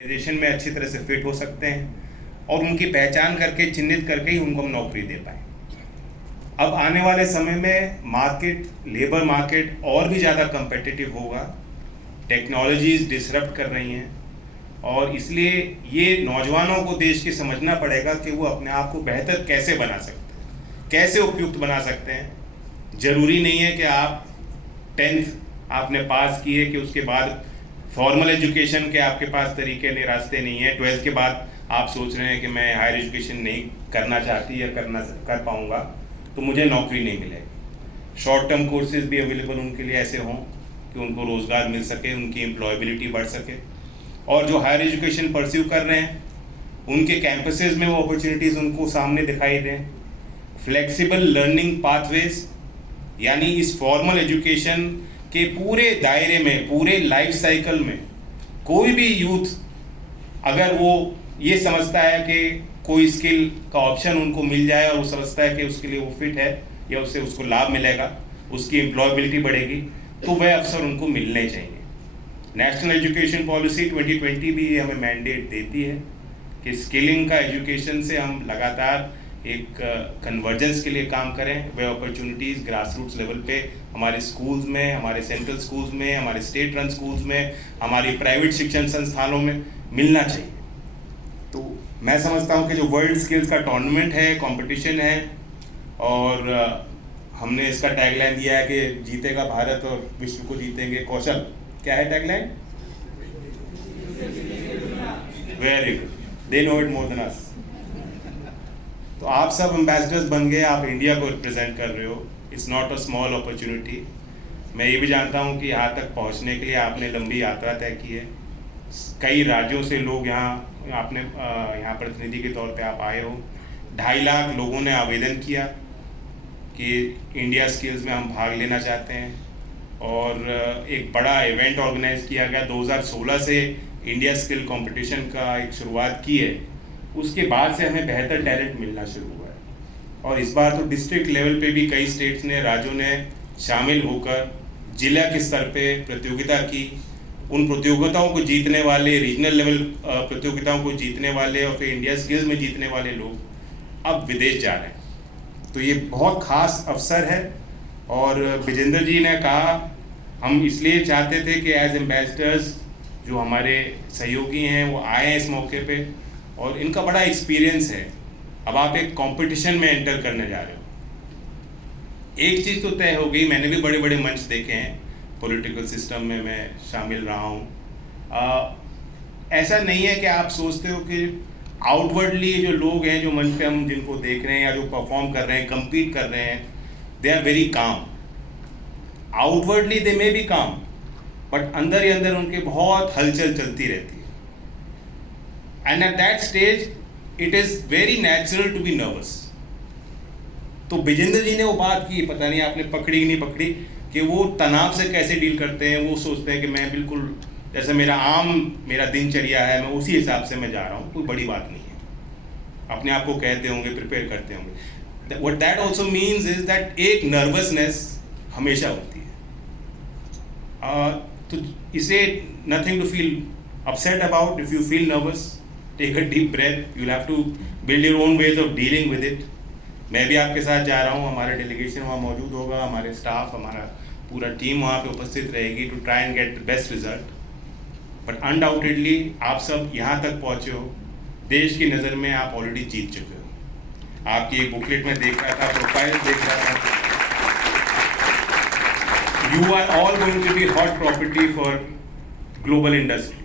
Organisation में अच्छी तरह से फिट हो सकते हैं और उनकी पहचान करके चिन्हित करके ही उनको हम नौकरी दे पाएँ। अब आने वाले समय में लेबर मार्केट और भी ज़्यादा कम्पिटिटिव होगा। टेक्नोलॉजीज डिसरप्ट कर रही हैं और इसलिए ये नौजवानों को देश की समझना पड़ेगा कि वो अपने आप को बेहतर कैसे बना सकते हैं, कैसे उपयुक्त बना सकते हैं। ज़रूरी नहीं है कि आप 10th आपने पास किए कि उसके बाद फॉर्मल एजुकेशन के आपके पास तरीके नहीं, रास्ते नहीं है। 12th के बाद आप सोच रहे हैं कि मैं हायर एजुकेशन नहीं करना चाहती या कर पाऊँगा तो मुझे नौकरी नहीं मिलेगी। शॉर्ट टर्म कोर्सेज भी अवेलेबल उनके लिए ऐसे हों कि उनको रोज़गार मिल सके, उनकी एम्प्लॉयबिलिटी बढ़ सके। और जो हायर एजुकेशन परस्यू कर रहे हैं उनके कैंपसेस में वो अपॉर्चुनिटीज़ उनको सामने दिखाई दें। फ्लेक्सिबल लर्निंग पाथवेज, यानी इस फॉर्मल एजुकेशन के पूरे दायरे में, पूरे लाइफ साइकिल में कोई भी यूथ अगर वो ये समझता है कि कोई स्किल का ऑप्शन उनको मिल जाए और वो समझता है कि उसके लिए वो फिट है या उससे उसको लाभ मिलेगा, उसकी एम्प्लॉयबिलिटी बढ़ेगी, तो वह अवसर उनको मिलने चाहिए। नेशनल एजुकेशन पॉलिसी 2020 भी हमें मैंडेट देती है कि स्किलिंग का एजुकेशन से हम लगातार एक कन्वर्जेंस के लिए काम करें। वह अपॉर्चुनिटीज़ ग्रास रूट्स लेवल पे हमारे स्कूल्स में, हमारे सेंट्रल स्कूल्स में, हमारे स्टेट रन स्कूल्स में, हमारी प्राइवेट शिक्षण संस्थानों में मिलना चाहिए। तो मैं समझता हूँ कि जो वर्ल्ड स्किल्स का टूर्नामेंट है, कंपटीशन है, और हमने इसका टैगलाइन दिया है कि जीतेगा भारत और विश्व को जीतेंगे कौशल। क्या है tagline? Very good, they know it more than us. तो आप सब एम्बेसडर्स बन गए, आप इंडिया को रिप्रेजेंट कर रहे हो। It's not a small opportunity. मैं ये भी जानता हूँ कि यहाँ तक पहुँचने के लिए आपने लंबी यात्रा तय की है। कई राज्यों से लोग यहाँ प्रतिनिधि के तौर पे आप आए हो। 2.5 लाख लोगों ने आवेदन किया कि इंडिया स्किल्स में हम भाग लेना चाहते हैं और एक बड़ा इवेंट ऑर्गेनाइज किया गया। 2016 से इंडिया स्किल कंपटीशन का एक शुरुआत की है। उसके बाद से हमें बेहतर टैलेंट मिलना शुरू हुआ है और इस बार तो डिस्ट्रिक्ट लेवल पे भी कई स्टेट्स ने, राज्यों ने शामिल होकर जिला के स्तर पे प्रतियोगिता की। उन प्रतियोगिताओं को जीतने वाले, रीजनल लेवल प्रतियोगिताओं को जीतने वाले और फिर इंडिया स्किल्स में जीतने वाले लोग अब विदेश जा रहे हैं। तो ये बहुत खास अवसर है और विजेंद्र जी ने कहा हम इसलिए चाहते थे कि एज एम्बेसडर्स जो हमारे सहयोगी हैं वो आए इस मौके पे और इनका बड़ा एक्सपीरियंस है। अब आप एक कंपटीशन में एंटर करने जा रहे हो। एक चीज़ तो तय हो गई, मैंने भी बड़े बड़े मंच देखे हैं, पॉलिटिकल सिस्टम में मैं शामिल रहा हूँ। ऐसा नहीं है कि आप सोचते हो कि आउटवर्डली जो लोग हैं, जो मंच पे हम जिनको देख रहे हैं या जो परफॉर्म कर रहे हैं, compete कर रहे हैं, they are very calm. Outwardly they may be calm, but अंदर ही अंदर उनके बहुत हलचल चलती रहती है। And at that stage it is very natural to be nervous. तो विजेंद्र जी ने वो बात की, पता नहीं आपने पकड़ी कि नहीं पकड़ी, कि वो तनाव से कैसे डील करते हैं। वो सोचते हैं कि मैं बिल्कुल जैसे मेरा दिनचर्या है, मैं उसी हिसाब से मैं जा रहा हूँ, कोई बड़ी बात नहीं है। अपने आप को कहते होंगे, प्रिपेयर करते होंगे। What that also means is that एक नर्वसनेस हमेशा होती है। तो इसे nothing to feel upset about. If you feel nervous, take a deep breath, you have to build your own ways of dealing with it. मैं भी आपके साथ जा रहा हूँ, हमारा डेलीगेशन वहाँ मौजूद होगा, हमारे स्टाफ, हमारा पूरा टीम वहाँ पे उपस्थित रहेगी to try and get the best result. But undoubtedly आप सब यहाँ तक पहुँचे हो, देश की नज़र में आप ऑलरेडी जीत चुके हो। आपकी एक बुकलेट में देख रहा था, प्रोफाइल देख रहा था, you are all going to be hot property for global industry.